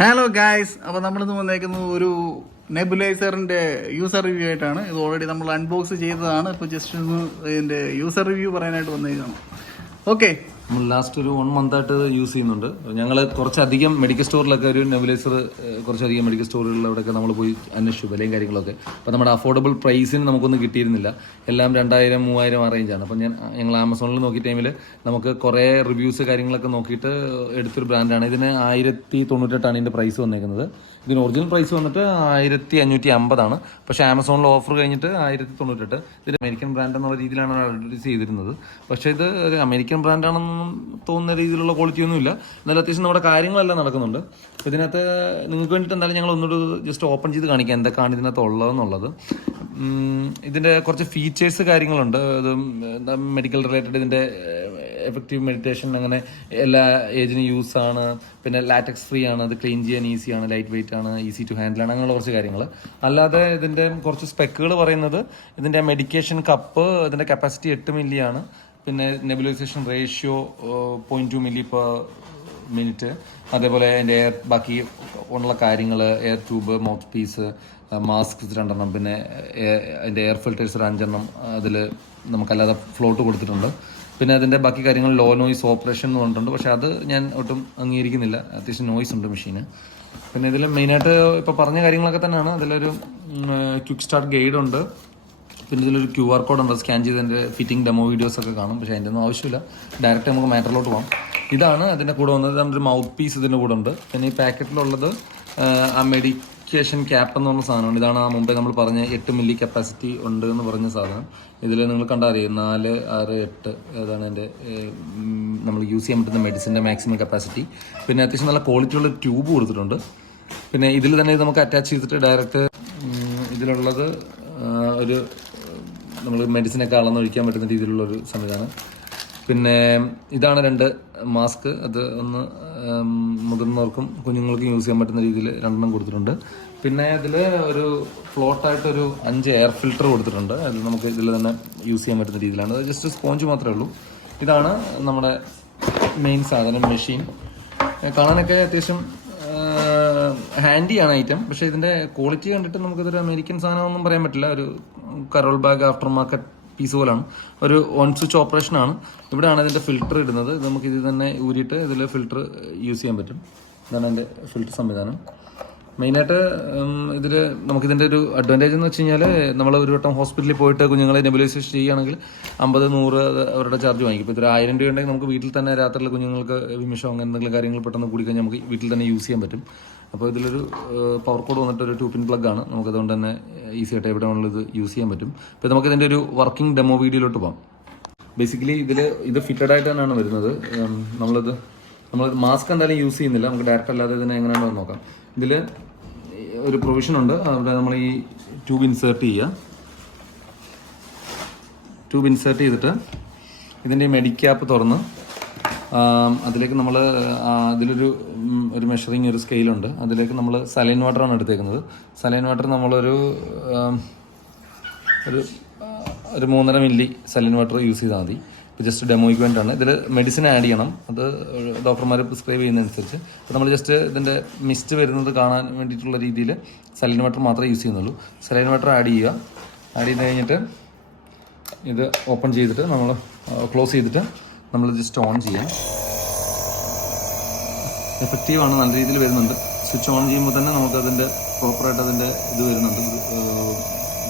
Hello guys, അപ്പോൾ നമ്മളിന്ന് വന്നേക്കുന്നത് ഒരു നെബുലൈസറിൻ്റെ യൂസർ റിവ്യൂ ആയിട്ടാണ്. ഇത് ഓൾറെഡി നമ്മൾ അൺബോക്സ് ചെയ്തതാണ്. ഇപ്പോൾ ജസ്റ്റ് ഒന്ന് ഇതിൻ്റെ യൂസർ റിവ്യൂ പറയാനായിട്ട് വന്നേക്കാണ്. ഓക്കെ, നമ്മൾ ലാസ്റ്റ് ഒരു 1 മന്തായിട്ട് യൂസ് ചെയ്യുന്നുണ്ട്. ഞങ്ങൾ കുറച്ചധികം മെഡിക്കൽ സ്റ്റോറിലൊക്കെ ഒരു നെബുലൈസർ കുറച്ചധികം മെഡിക്കൽ സ്റ്റോറുകളിലൂടെയൊക്കെ നമ്മൾ പോയി അന്വേഷിച്ചു വിലയും കാര്യങ്ങളൊക്കെ. അപ്പോൾ നമ്മുടെ അഫോർഡബിൾ പ്രൈസിന് നമുക്കൊന്നും കിട്ടിയിരുന്നില്ല. എല്ലാം 2000-3000 ആ റേഞ്ചാണ്. അപ്പോൾ ഞങ്ങൾ ആമസോണിൽ നോക്കിയ ടൈമിൽ നമുക്ക് കുറേ റിവ്യൂസ് കാര്യങ്ങളൊക്കെ നോക്കിയിട്ട് എടുത്തൊരു ബ്രാൻഡാണ്. ഇതിന് 1098 ഇതിൻ്റെ പ്രൈസ് വന്നേക്കുന്നത്. ഇതിന് ഒറിജിനൽ പ്രൈസ് വന്നിട്ട് 1550 പക്ഷേ ആമസോണിൽ ഓഫർ കഴിഞ്ഞിട്ട് 1098. ഇത് അമേരിക്കൻ ബ്രാൻഡ് എന്നുള്ള രീതിയിലാണ് അഡ്വർടൈസ് ചെയ്തിരുന്നത്. പക്ഷേ ഇത് ഒരു അമേരിക്കൻ ബ്രാൻഡാണെന്നൊന്നും തോന്നുന്ന രീതിയിലുള്ള ക്വാളിറ്റി ഒന്നുമില്ല. എന്നാലും അത്യാവശ്യം നമ്മുടെ കാര്യങ്ങളെല്ലാം നടക്കുന്നുണ്ട്. ഇതിനകത്ത് നിങ്ങൾക്ക് വേണ്ടിയിട്ട് എന്തായാലും ഞങ്ങൾ ഒന്നുകൂടി ജസ്റ്റ് ഓപ്പൺ ചെയ്ത് കാണിക്കാം എന്തൊക്കെയാണ് ഇതിനകത്ത് ഉള്ളതെന്നുള്ളത്. ഇതിൻ്റെ കുറച്ച് ഫീച്ചേഴ്സ് കാര്യങ്ങളുണ്ട്. ഇത് മെഡിക്കൽ റിലേറ്റഡ്, ഇതിൻ്റെ എഫക്റ്റീവ് മെഡിറ്റേഷൻ, അങ്ങനെ എല്ലാ ഏജിനും യൂസ് ആണ്. പിന്നെ ലാറ്റക്സ് ഫ്രീ ആണ്, അത് ക്ലീൻ ചെയ്യാൻ ഈസിയാണ്, ലൈറ്റ് വെയിറ്റ് ആണ്, ഈസി ടു ഹാൻഡിൽ ആണ്, അങ്ങനെയുള്ള കുറച്ച് കാര്യങ്ങൾ. അല്ലാതെ ഇതിൻ്റെ കുറച്ച് സ്പെക്കുകൾ പറയുന്നത് ഇതിൻ്റെ മെഡിക്കേഷൻ കപ്പ്, ഇതിൻ്റെ കപ്പാസിറ്റി 8 മില്ലി ആണ്. പിന്നെ nebulisation ratio 0.2 milli per minute. അതേപോലെ അതിൻ്റെ എയർ, ബാക്കി ഉള്ള കാര്യങ്ങൾ, air tube, mouthpiece, mask 2 പിന്നെ അതിൻ്റെ എയർ ഫിൽറ്റേഴ്സ് 5 അതിൽ നമുക്കല്ലാതെ ഫ്ലോട്ട് കൊടുത്തിട്ടുണ്ട്. പിന്നെ അതിൻ്റെ ബാക്കി കാര്യങ്ങൾ ലോ നോയ്സ് ഓപ്പറേഷൻ എന്ന് പറഞ്ഞിട്ടുണ്ട്. പക്ഷേ അത് ഞാൻ ഒട്ടും അംഗീകരിക്കുന്നില്ല. അത്യാവശ്യം നോയ്സ് ഉണ്ട് മെഷീന്. പിന്നെ ഇതിൽ മെയിനായിട്ട് ഇപ്പോൾ പറഞ്ഞ കാര്യങ്ങളൊക്കെ തന്നെയാണ്. അതിലൊരു ക്വിക്ക് സ്റ്റാർട്ട് ഗൈഡ് ഉണ്ട്. പിന്നെ ഇതിലൊരു QR കോഡ് ഉണ്ട്. സ്കാൻ ചെയ്തതിൻ്റെ ഫിറ്റിംഗ് ഡെമോ വീഡിയോസൊക്കെ കാണും. പക്ഷേ അതിൻ്റെ ഒന്നും ആവശ്യമില്ല. ഡയറക്റ്റ് നമുക്ക് മാറ്ററിലോട്ട് പോകാം. ഇതാണ് അതിൻ്റെ കൂടെ വന്നത്. ഒരു മൗത്ത് പീസ് ഇതിൻ്റെ കൂടെ ഉണ്ട്. പിന്നെ ഈ പാക്കറ്റിലുള്ളത് ആ മെഡിക്കേഷൻ ക്യാപ്പ് എന്ന് പറഞ്ഞ സാധനമാണ്. ഇതാണ് ആ മുമ്പേ നമ്മൾ പറഞ്ഞ 8 മില്ലി കപ്പാസിറ്റി ഉണ്ട് എന്ന് പറഞ്ഞ സാധനം. ഇതിൽ നിങ്ങൾ കണ്ടാൽ അറിയാം 4, 6, 8 ഏതാണ് എൻ്റെ നമ്മൾ യൂസ് ചെയ്യാൻ പറ്റുന്ന മെഡിസിൻ്റെ മാക്സിമം കപ്പാസിറ്റി. പിന്നെ അത്യാവശ്യം നല്ല ക്വാളിറ്റിയുള്ള ട്യൂബ് കൊടുത്തിട്ടുണ്ട്. പിന്നെ ഇതിൽ തന്നെ നമുക്ക് അറ്റാച്ച് ചെയ്തിട്ട് ഡയറക്റ്റ് ഇതിലുള്ളത് ഒരു നമ്മൾ മെഡിസിനൊക്കെ അളന്നൊഴിക്കാൻ പറ്റുന്ന രീതിയിലുള്ളൊരു സംവിധാനം. പിന്നെ ഇതാണ് 2 മാസ്ക്. അത് ഒന്ന് മുതിർന്നവർക്കും കുഞ്ഞുങ്ങൾക്കും യൂസ് ചെയ്യാൻ പറ്റുന്ന രീതിയിൽ 2 കൊടുത്തിട്ടുണ്ട്. പിന്നെ ഇതിൽ ഒരു ഫ്ലോട്ടായിട്ടൊരു 5 എയർ ഫിൽറ്റർ കൊടുത്തിട്ടുണ്ട്. അത് നമുക്ക് ഇതിൽ തന്നെ യൂസ് ചെയ്യാൻ പറ്റുന്ന രീതിയിലാണ്. അത് ജസ്റ്റ് സ്പോഞ്ച് മാത്രമേ ഉള്ളൂ. ഇതാണ് നമ്മുടെ മെയിൻ സാധനം, മെഷീൻ. കാണാനൊക്കെ അത്യാവശ്യം ഹാൻഡിയാണ് ഐറ്റം. പക്ഷേ ഇതിൻ്റെ ക്വാളിറ്റി കണ്ടിട്ട് നമുക്കിതൊരു അമേരിക്കൻ സാധനമൊന്നും പറയാൻ പറ്റില്ല. ഒരു Karol Bagh aftermarket piece പോലാണ്. ഒരു 1 സ്വിച്ച് ഓപ്പറേഷനാണ്. ഇവിടെയാണ് ഇതിൻ്റെ ഫിൽറ്റർ ഇടുന്നത്. നമുക്ക് ഇത് തന്നെ ഊരിയിട്ട് ഇതിൽ ഫിൽറ്റർ യൂസ് ചെയ്യാൻ പറ്റും. ഇതാണ് എൻ്റെ ഫിൽറ്റർ സംവിധാനം. മെയിനായിട്ട് ഇതിൽ നമുക്കിതിൻ്റെ ഒരു അഡ്വാൻറ്റേജ് എന്ന് വെച്ച് കഴിഞ്ഞാൽ നമ്മൾ ഒരു വട്ടം ഹോസ്പിറ്റലിൽ പോയിട്ട് കുഞ്ഞുങ്ങളെ നെബുലൈസേഷൻ ചെയ്യുകയാണെങ്കിൽ 50-100 അവരുടെ ചാർജ് വാങ്ങിക്കും. ഇപ്പോൾ ഇതൊരു 1000 രൂപ ഉണ്ടെങ്കിൽ നമുക്ക് വീട്ടിൽ തന്നെ രാത്രിയിൽ കുഞ്ഞുങ്ങൾക്ക് വിമിഷോ അങ്ങനെ എന്തെങ്കിലും കാര്യങ്ങൾ പെട്ടെന്ന് കൂടിക്കഴിഞ്ഞാൽ നമുക്ക് വീട്ടിൽ തന്നെ യൂസ് ചെയ്യാൻ പറ്റും. അപ്പോൾ ഇതിലൊരു പവർ കോഡ് വന്നിട്ട് ഒരു 2 പിൻ പ്ലഗ് ആണ്. നമുക്കതുകൊണ്ട് തന്നെ ഈസി ആയിട്ട് എവിടെ വേണമെങ്കിലും ഇത് യൂസ് ചെയ്യാൻ പറ്റും. ഇപ്പോൾ നമുക്കിതിൻ്റെ ഒരു വർക്കിംഗ് ഡെമോ വീഡിയോയിലോട്ട് പോകാം. ബേസിക്കലി ഇത് ഫിറ്റഡ് ആയിട്ട് തന്നെയാണ് വരുന്നത്. നമ്മൾ മാസ്ക് എന്തായാലും യൂസ് ചെയ്യുന്നില്ല. നമുക്ക് ഡയറക്റ്റ് അല്ലാതെ ഇതിനെ എങ്ങനെയാണെന്ന് നോക്കാം. ഇതിൽ ഒരു പ്രൊവിഷൻ ഉണ്ട്. അവിടെ നമ്മൾ ഈ ട്യൂബ് ഇൻസേർട്ട് ചെയ്യുക. ട്യൂബ് ഇൻസേർട്ട് ചെയ്തിട്ട് ഇതിൻ്റെ മെഡിക്യാപ്പ് തുറന്ന് അതിലേക്ക് നമ്മൾ അതിലൊരു മെഷറിങ് ഒരു സ്കെയിലുണ്ട്. അതിലേക്ക് നമ്മൾ സലൈൻ വാട്ടറാണ് എടുത്തേക്കുന്നത്. സലൈൻ വാട്ടർ നമ്മളൊരു 3.5 മില്ലി സലൈൻ വാട്ടർ യൂസ് ചെയ്താൽ മതി. ജസ്റ്റ് ഡെമോയ്ക്ക് വേണ്ടിയിട്ടാണ്. ഇതിൽ മെഡിസിൻ ആഡ് ചെയ്യണം. അത് ഡോക്ടർമാർ പ്രിസ്ക്രൈബ് ചെയ്യുന്നതനുസരിച്ച്. അപ്പോൾ നമ്മൾ ജസ്റ്റ് ഇതിൻ്റെ മിസ്റ്റ് വരുന്നത് കാണാൻ വേണ്ടിയിട്ടുള്ള രീതിയിൽ സലൈൻ വാട്ടർ മാത്രമേ യൂസ് ചെയ്യുന്നുള്ളൂ. സലൈൻ വാട്ടർ ആഡ് ചെയ്യുക. ആഡ് ചെയ്ത് കഴിഞ്ഞിട്ട് ഇത് ഓപ്പൺ ചെയ്തിട്ട് നമ്മൾ ക്ലോസ് ചെയ്തിട്ട് നമ്മൾ ജസ്റ്റ് ഓൺ ചെയ്യാം. എഫക്റ്റീവാണ്, നല്ല രീതിയിൽ വരുന്നുണ്ട്. സ്വിച്ച് ഓൺ ചെയ്യുമ്പോൾ തന്നെ നമുക്കതിൻ്റെ പ്രോപ്പറായിട്ട് അതിൻ്റെ ഇത്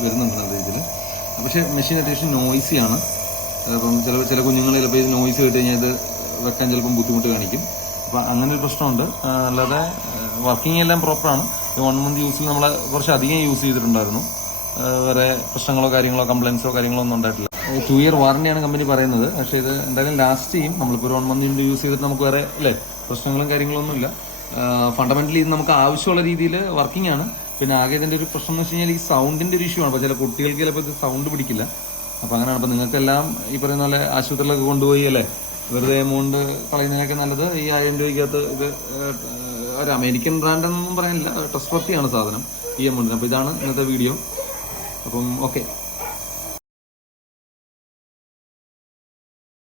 വരുന്നുണ്ട് നല്ല രീതിയിൽ. പക്ഷേ മെഷീൻ അത്യാവശ്യം നോയ്സിയാണ്. അപ്പം ചില കുഞ്ഞുങ്ങൾ ചിലപ്പോൾ ഇത് നോയ്സ് കേട്ട് കഴിഞ്ഞാൽ ഇത് വെക്കാൻ ചിലപ്പം ബുദ്ധിമുട്ട് കാണിക്കും. അപ്പോൾ അങ്ങനെ ഒരു പ്രശ്നമുണ്ട്. അല്ലാതെ വർക്കിംഗ് എല്ലാം പ്രോപ്പറാണ്. 1 മന്ത് യൂസിൽ നമ്മൾ കുറച്ച് അധികം യൂസ് ചെയ്തിട്ടുണ്ടായിരുന്നു. വേറെ പ്രശ്നങ്ങളോ കാര്യങ്ങളോ കംപ്ലയിൻസോ കാര്യങ്ങളോ ഒന്നും ഉണ്ടായിട്ടില്ല. 2 ഇയർ വാറണ്ടിയാണ് കമ്പനി പറയുന്നത്. പക്ഷേ ഇത് എന്തായാലും ലാസ്റ്റ് ചെയ്യും. നമ്മളിപ്പോൾ ഒരു 1 മന്ത് യൂസ് ചെയ്തിട്ട് നമുക്ക് വേറെ പ്രശ്നങ്ങളും കാര്യങ്ങളൊന്നും ഇല്ല. ഫണ്ടമെൻ്റലി ഇത് നമുക്ക് ആവശ്യമുള്ള രീതിയിൽ വർക്കിംഗ് ആണ്. പിന്നെ ആകെ ഇതിൻ്റെ ഒരു പ്രശ്നം എന്ന് വെച്ച് കഴിഞ്ഞാൽ ഈ സൗണ്ടിൻ്റെ ഒരു ഇഷ്യൂ ആണ്. അപ്പോൾ ചില കുട്ടികൾക്ക് ചിലപ്പോൾ ഇത് സൗണ്ട് പിടിക്കില്ല. അപ്പോൾ അങ്ങനെയാണ്. അപ്പോൾ നിങ്ങൾക്കെല്ലാം ഈ പറയുന്ന പോലെ ആശുപത്രിയിലൊക്കെ കൊണ്ടുപോയി വെറുതെ എമൗണ്ട് കളയുന്നതിനൊക്കെ നല്ലത് ഈ 1000 രൂപയ്ക്കകത്ത് ഇത് ഒരു അമേരിക്കൻ ബ്രാൻഡെന്നൊന്നും പറയാനില്ല, ട്രസ്റ്റ് വർത്തിയാണ് സാധനം ഈ എമൗണ്ടിന്. അപ്പോൾ ഇതാണ് ഇന്നത്തെ വീഡിയോ. അപ്പം ഓക്കെ.